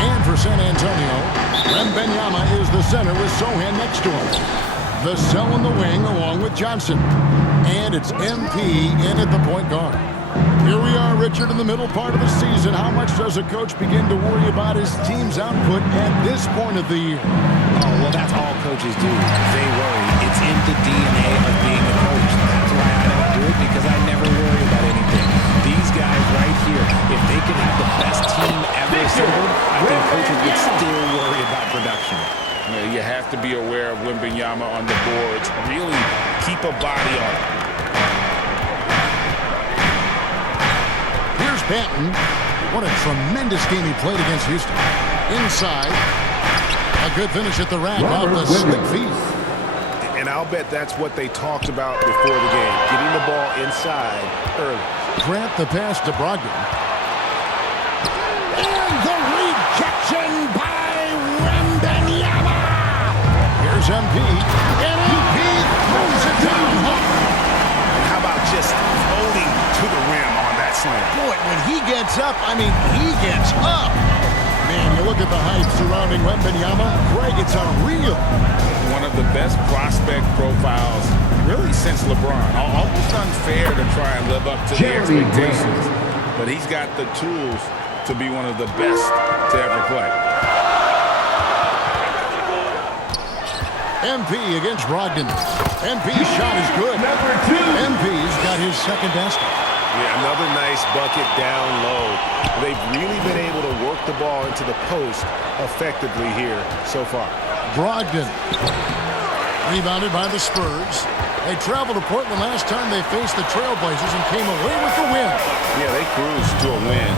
And for San Antonio, Wembanyama is the center with Sochan next to him. Vassell in the wing along with Johnson. And it's MP in at the point guard. Here we are, Richard, in the middle part of the season. How much does a coach begin to worry about his team's output at this point of the year? Oh, well, that's all coaches do. They worry. It's in the DNA of being a coach. That's why I don't do it, because I never worry about anything. These guys right here, if they could have the best team ever assembled, I think coaches would still worry about production. You have to be aware of Wembanyama on the boards. Really keep a body on it. Here's Banton. What a tremendous game he played against Houston. Inside. A good finish at the rack off the slick feet. And I'll bet that's what they talked about before the game. Getting the ball inside early. Grant the pass to Brogdon. And the rejection by Wembanyama. Here's MP. And MP throws it down hard. How about just floating to the rim on that slam? Boy, when he gets up, I mean, he gets up. Man, you look at the hype surrounding Wembanyama. Greg, it's unreal. One of the best prospect profiles, really, since LeBron. Almost unfair to try and live up to the expectations. But he's got the tools to be one of the best to ever play. MP against Brogdon. MP's shot is good. MP's got his second basket. Yeah, another nice bucket down low. They've really been able to work the ball into the post effectively here so far. Brogdon. Rebounded by the Spurs. They traveled to Portland last time they faced the Trailblazers and came away with the win. Yeah, they cruised to a win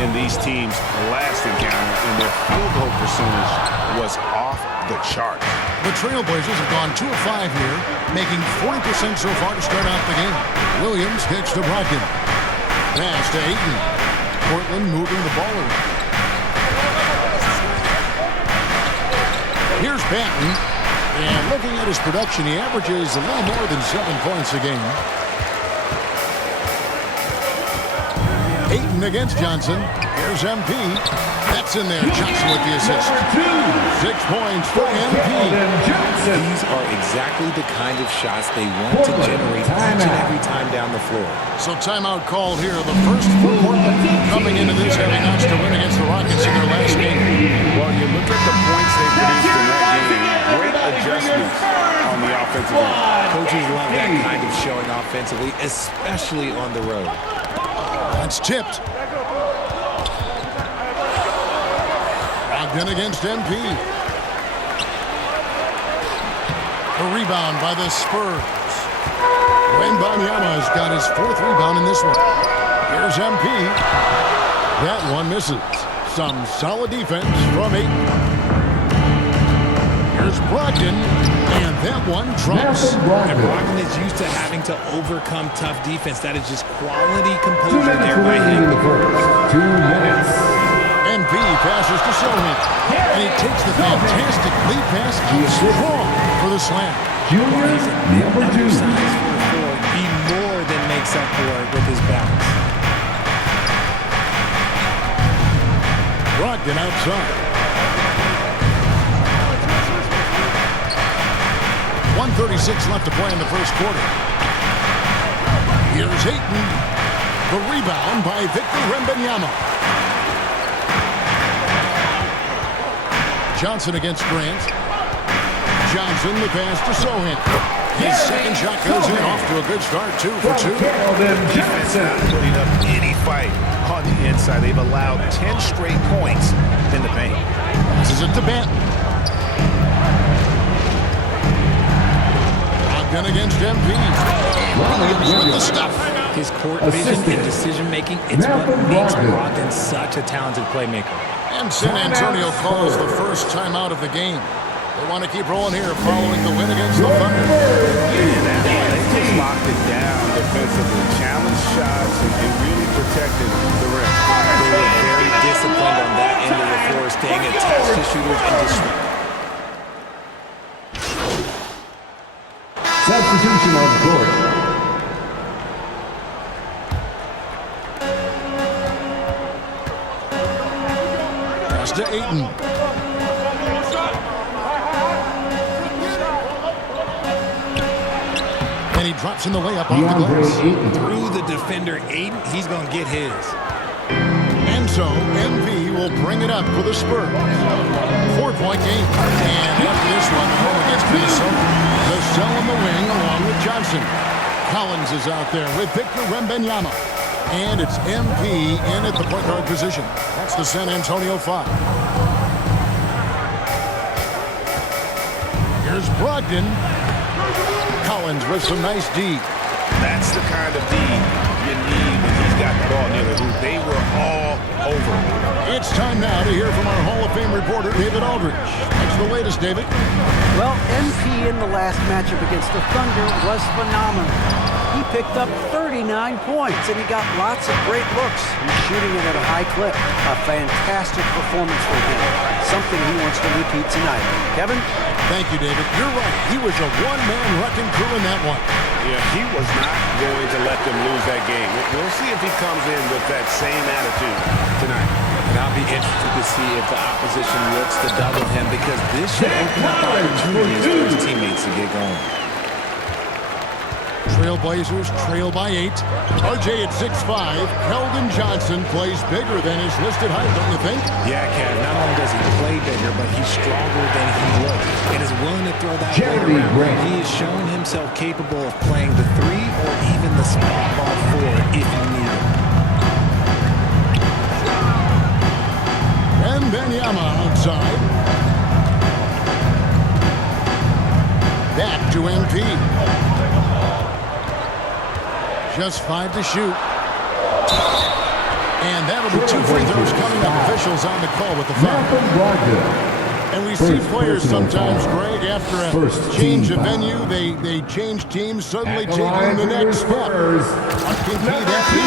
in these teams' last encounter, and their field goal percentage was off the charts. The Trailblazers have gone 2 of 5 here, making 40% so far to start out the game. Williams kicks to Brogdon. Pass to Ayton. Portland moving the ball around. Here's Banton. And looking at his production, he averages a little more than 7 points a game. Ayton against Johnson. Here's MP. That's in there. Johnson with the assist. 6 points for MP. These are exactly the kind of shots they want to generate each and every time down the floor. So timeout called here. The first for Portland coming into this having notched to win against the Rockets in their last game. Well, you look at the points they produced in that game. Great adjustments on the offensive end. Coaches love that kind of showing offensively, especially on the road. That's tipped. Brogdon against MP. A rebound by the Spurs. Wembanyama's got his 4th rebound in this one. Here's MP. That one misses. Some solid defense from Ayton. Here's Brogdon, and that one drops. And Brogdon is used to having to overcome tough defense. That is just quality composure there by him. 2 minutes. MP passes to Sochan, and he takes the fantastic lead pass out strong for the slam. Junior number 2. He more than makes up for it with his balance. Brogdon outside. 1:36 left to play in the first quarter. Here's Ayton. The rebound by Victor Wembanyama. Johnson against Grant. Johnson the pass to Sochan. His second shot goes in, off to a good start, 2 for 2. Defense not putting up any fight on the inside. They've allowed 10 straight points in the paint. Passes it to Banton. Brogdon against MP. Williams with the stuff. His court vision and decision-making, it's what makes Brogdon such a talented playmaker. And San Antonio calls the first timeout of the game. They want to keep rolling here following the win against the Thunder. They just locked it down defensively, challenged shots, and really protected the rim. They were very disciplined on that end of the floor, staying attached to shooters and disrupting. Substitution on court. pass to Ayton. And he drops in the layup off the DeAndre glass. Ayton. Through the defender, Ayton, he's going to get his. And so MV will bring it up for the Spurs. 4-point game. And after this one, the home against Minnesota. Vassell in the wing along with Johnson. Collins is out there with Victor Wembanyama. And it's MP in at the point guard position. That's the San Antonio 5. Here's Brogdon. Collins with some nice D. That's the kind of D you need when he's got the ball near the hoop. They were all over. It's time now to hear from our Hall of Fame reporter, David Aldridge. What's the latest, David? Well, MP in the last matchup against the Thunder was phenomenal. He picked up 39 points, and he got lots of great looks. He's shooting it at a high clip. A fantastic performance for him. Something he wants to repeat tonight. Kevin? Thank you, David. You're right. He was a one-man wrecking crew in that one. Yeah, he was not going to let them lose that game. We'll see if he comes in with that same attitude tonight. And I'll be interested to see if the opposition looks to double him, because this should open up opportunities for his teammates to get going. Trailblazers trail by 8. RJ at 6'5". Keldon Johnson plays bigger than his listed height, don't you think? Yeah, Kev, not only does he play bigger, but he's stronger than he looks and is willing to throw that weight Jeremy around. Grant. He has shown himself capable of playing the 3 or even the spot ball 4 if you need it. And Wembanyama outside. Back to MP. Just 5 to shoot. And that'll be 2 free throws coming up. Officials on the call with the foul. Malcolm Brogdon. And we see First players personal sometimes, foul. Greg, after a First change team of foul. venue, they change teams, suddenly At the taking line the for next your step. Spurs, On PP, number that's two.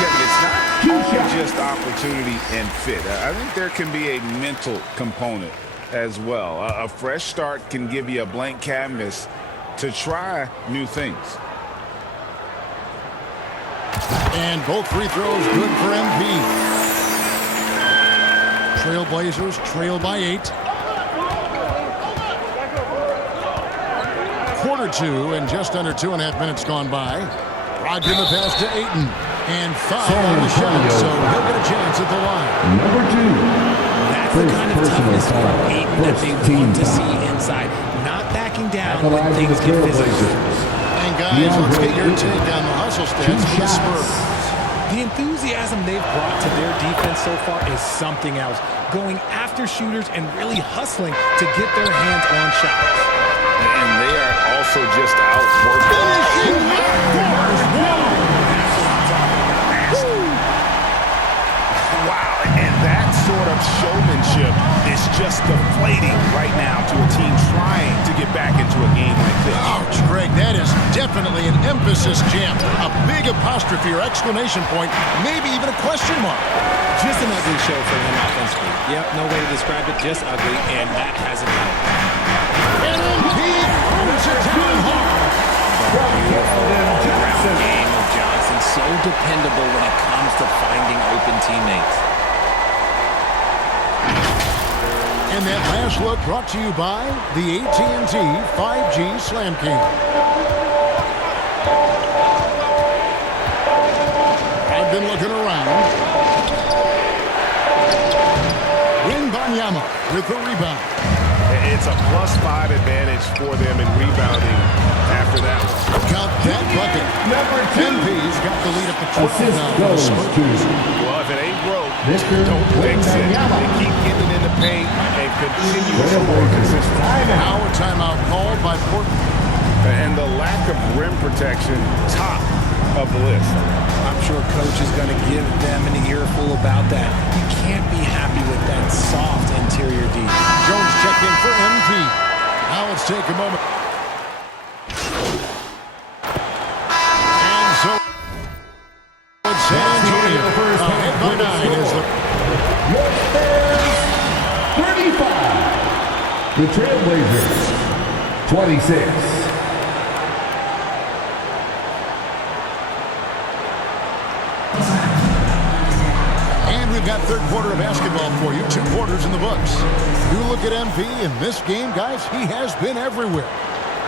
Kevin, it's not Two only shots. just opportunity and fit. I think there can be a mental component as well. A fresh start can give you a blank canvas to try new things. And both free throws good for MP. Trailblazers trail by 8. Quarter 2 and just under 2.5 minutes gone by. Brogdon the pass to Ayton. And 5 on the shot, so he'll get a chance at the line. Number 2. That's the First kind of personal toughness from foul. Ayton that First they team want to foul. see inside. Not backing At down the when line for things the get physical. Trailblazers. And guys, let's get your DeAndre take on the hustle stats Two for the shots. Spurs. The enthusiasm they've brought to their defense so far is something else. Going after shooters and really hustling to get their hands on shots. And they are also just outworking. Finishing fours. Wow, and that sort of showmanship is just deflating right now to a team trying to get back into a game like this. Ouch, Greg, that is definitely an emphasis jam. A big apostrophe or exclamation point, maybe even a question mark. Just an ugly show for him offensively. Yep, no way to describe it, just ugly, and that hasn't helped. And MP throws it down hard. Beautiful all-around game of Johnson. So dependable when it comes to finding open teammates. And that last look brought to you by the AT&T 5G Slam King. I've been looking around. Wembanyama with the rebound. It's a +5 advantage for them in rebounding after that one. Count that bucket. Number 2. MP's got the lead up to 12 Assist now for the goes Spurs. to Well, if it ain't broke, Mr. don't fix it. Wembanyama. They keep getting it in the paint and continue to score Trailblazers. consistently. Timeout. Now a timeout called by Portland. And the lack of rim protection, top of the list. I'm sure coach is going to give them an earful about that. You can't be happy with that soft interior D. Jones checked in for MP. Now let's take a moment. And so it's San Antonio. Ahead by 9 is the Your Spurs, 35. The Trailblazers, 26. And we've got third quarter of basketball for you. 2 quarters in the books. You look at MP in this game, guys, he has been everywhere.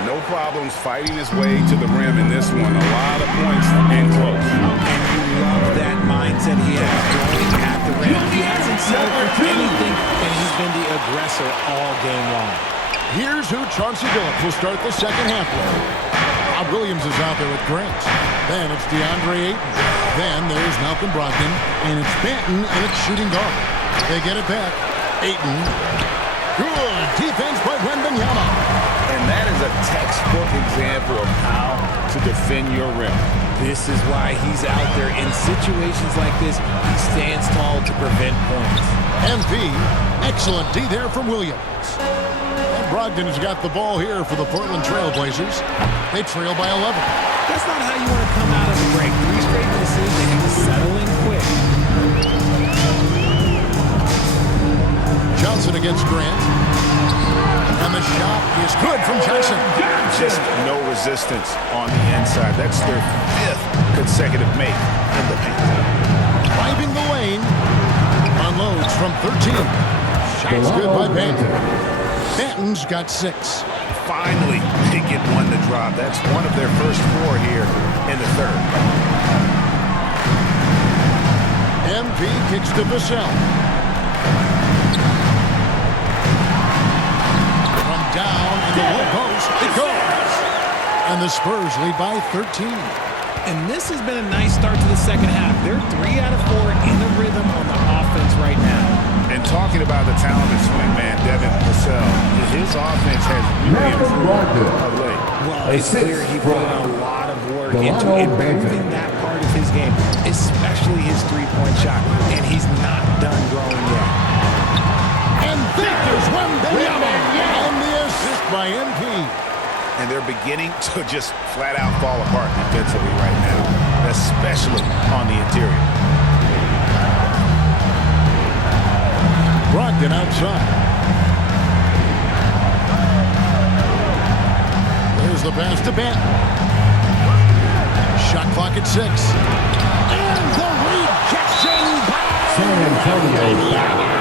No problems fighting his way to the rim in this one. A lot of points and close. And you love that mindset he has going at the rim. He hasn't settled for anything, and he's been the aggressor all game long. Here's who Chauncey Billups will start the second half with. Bob Williams is out there with Grant. Then it's DeAndre Ayton. Then there's Malcolm Brogdon. And it's Banton, and it's shooting guard. They get it back. Ayton. Good defense by Wembanyama. And that is a textbook example of how to defend your rim. This is why he's out there. In situations like this, he stands tall to prevent points. MP, excellent D there from Williams. And Brogdon has got the ball here for the Portland Trail Blazers. They trail by 11. That's not how you want to come out of the break. 3 straight misses, they have to settle in quick. Johnson against Grant. And the shot is good from Johnson. Just no resistance on the inside. That's their 5th consecutive make in the paint. Driving the lane. Unloads from 13. Shot's good by Banton. Banton's got 6. Finally, they get one to drop. That's one of their first 4 here in the third. MP kicks to Vassell. Down in the low post, it goes. And the Spurs lead by 13. And this has been a nice start to the second half. They're 3 out of 4 in the rhythm on the offense right now. And talking about the talented swing man, Devin Vassell, his offense has really improved of late. Well, it's clear he put a lot of work into improving that part of his game, especially his three-point shot. And he's not done growing yet. And there's Wembanyama. By MP. And they're beginning to just flat out fall apart defensively right now, especially on the interior. Brogdon outside. There's the pass to Banton. Shot clock at 6. And the rejection by San Antonio.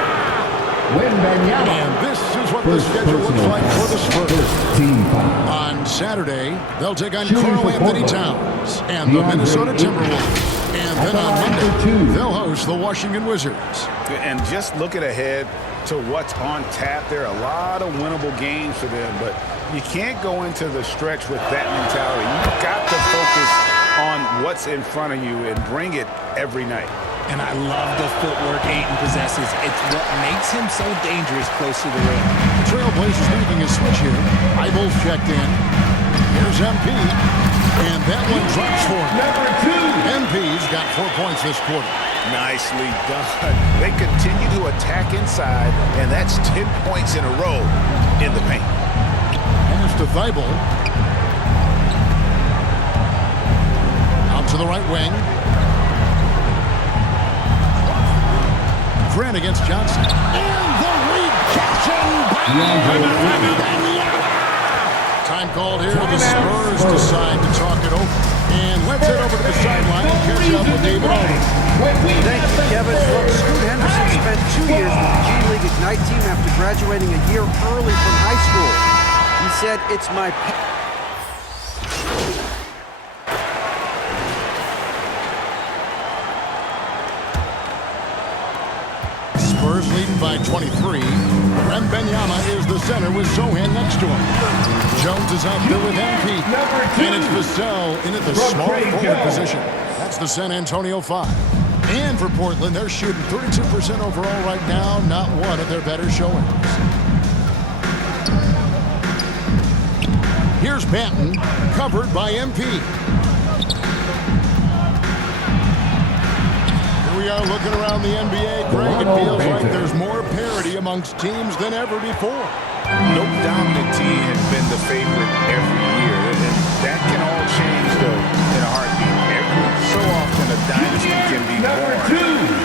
Wembanyama. And this is what the schedule looks like for the Spurs. Team foul. On Saturday, they'll take on Karl Anthony Towns and the Minnesota Timberwolves. And then on Monday, they'll host the Washington Wizards. And just looking ahead to what's on tap, there are a lot of winnable games for them, but you can't go into the stretch with that mentality. You've got to focus on what's in front of you and bring it every night. And I love the footwork Ayton possesses. It's what makes him so dangerous close to the rim. The Trailblazers making a switch here. Eyeballs checked in. Here's MP. And that one drops for him. Number 2. MP's got 4 points this quarter. Nicely done. They continue to attack inside, and that's 10 points in a row in the paint. Pass to Thibault. Out to the right wing. Grant against Johnson. And the rejection by Wembanyama. Time called here. The Spurs decide to talk it over. And let's head over to the sideline and catch up with David Aldridge. Thank you, Kevin. Look, Scoot Henderson spent 2 years with the G League Ignite team after graduating a year early from high school. He said, "It's my Spurs leading by 23. Wembanyama is the center with Sohan next to him. Jones is out there with MP. And it's Vassell in at the small forward position. That's the San Antonio 5. And for Portland, they're shooting 32% overall right now. Not one of their better showings. Here's Banton, covered by MP. We are looking around the NBA, Greg. It feels like there's more parity amongst teams than ever before. No dominant team has been the favorite every year, and that can all change, though, in a heartbeat. Every so often, a dynasty can be born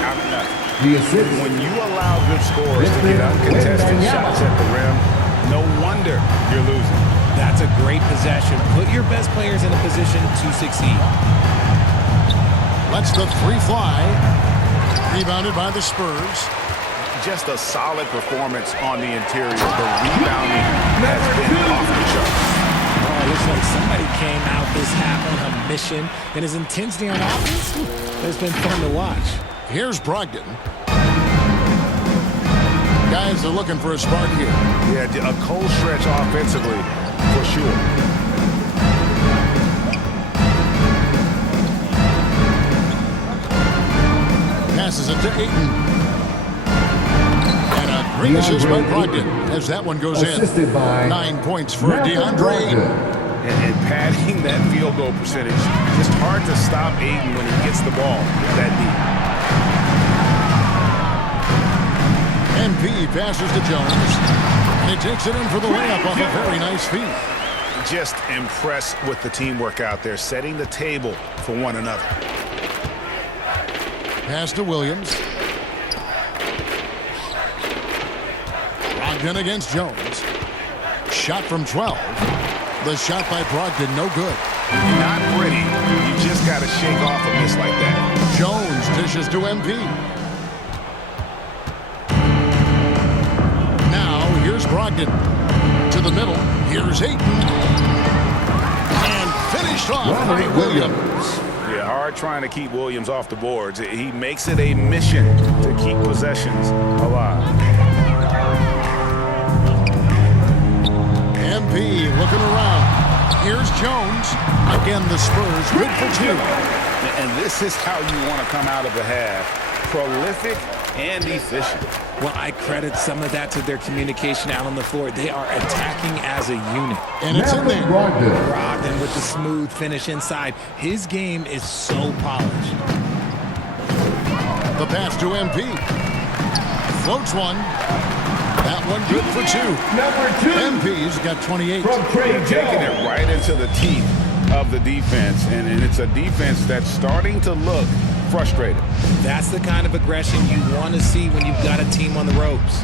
out of nothing. The assist. When you allow good scores to get uncontested shots at the rim, no wonder you're losing. That's a great possession. Put your best players in a position to succeed. Lets the three fly. Rebounded by the Spurs. Just a solid performance on the interior. The rebounding has been off the charts. Oh, it looks like somebody came out this half on a mission, and his intensity on offense has been fun to watch. Here's Brogdon. Guys are looking for a spark here. Yeah, a cold stretch offensively, for sure. Passes it to Ayton. And a great assist by Brogdon as that one goes Assisted in. by 9 points for Malcolm DeAndre Ayton. Brogdon. And padding that field goal percentage. Just hard to stop Ayton when he gets the ball that deep. MP passes to Jones. And he takes it in for the layup off a very nice feed. Just impressed with the teamwork out there, setting the table for one another. Pass to Williams. Brogdon against Jones. Shot from 12. The shot by Brogdon, no good. Not pretty. You just got to shake off a miss like that. Jones dishes to MP. Now, here's Brogdon. To the middle. Here's Ayton. And finished off by Williams. Yeah, hard trying to keep Williams off the boards. He makes it a mission to keep possessions alive. MP looking around. Here's Jones. Again, the Spurs good for 2. And this is how you want to come out of the half. Prolific and efficient. Well, I credit some of that to their communication out on the floor. They are attacking as a unit. And it's in Malcolm there. Brogdon. Brogdon with the smooth finish inside. His game is so polished. The pass to MP. Floats one. That one good for 2. Number 2. MP's got 28. From Trey They're taking Jones. it right into the teeth of the defense. And it's a defense that's starting to look frustrated. That's the kind of aggression you want to see when you've got a team on the ropes.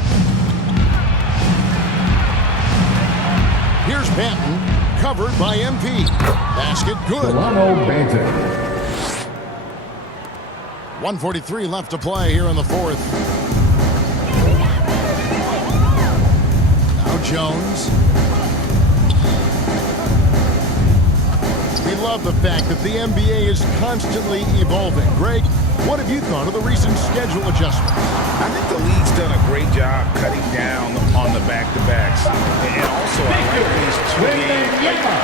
Here's Banton, covered by MP. Basket good. Delano Banton. 1:43 left to play here in the fourth. Now Jones. We love the fact that the NBA is constantly evolving. Greg, what have you thought of the recent schedule adjustments? I think the league's done a great job cutting down on the back-to-backs. And also, I like these two-game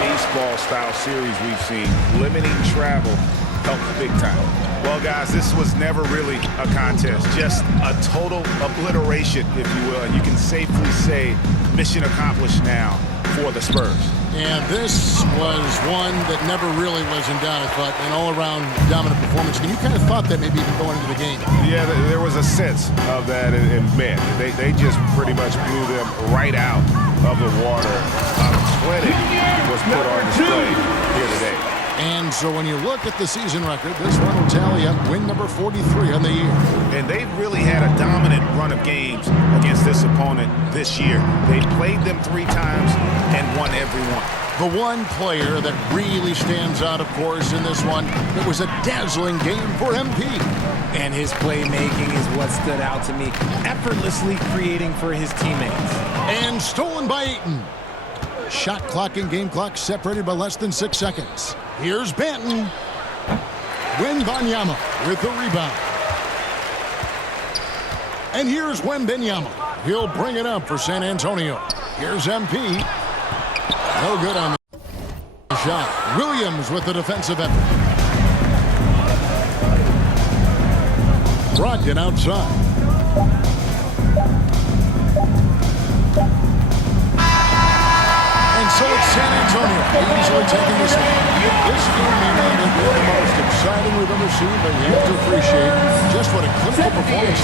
baseball-style series we've seen. Limiting travel helps big time. Well, guys, this was never really a contest. Just a total obliteration, if you will. And you can safely say mission accomplished now for the Spurs. And this was one that never really was in doubt, I thought, an all-around dominant performance. And you kind of thought that maybe even going into the game. Yeah, there was a sense of that in bed. They just pretty much blew them right out of the water. A clinic was put on display here today. And so when you look at the season record, this one will tally up win number 43 on the year. And they've really had a dominant run of games against this opponent this year. They played them 3 times and won every one. The one player that really stands out, of course, in this one, it was a dazzling game for MP. And his playmaking is what stood out to me, effortlessly creating for his teammates. And stolen by Ayton. Shot clock and game clock separated by less than 6 seconds. Here's Banton. Wembanyama with the rebound. And here's Wembanyama. He'll bring it up for San Antonio. Here's MP. No good on the shot. Williams with the defensive effort. Brogdon outside. And so it's San Antonio easily taking this one. This game may not have been the most exciting we've ever seen, but you have to appreciate just what a clinical performance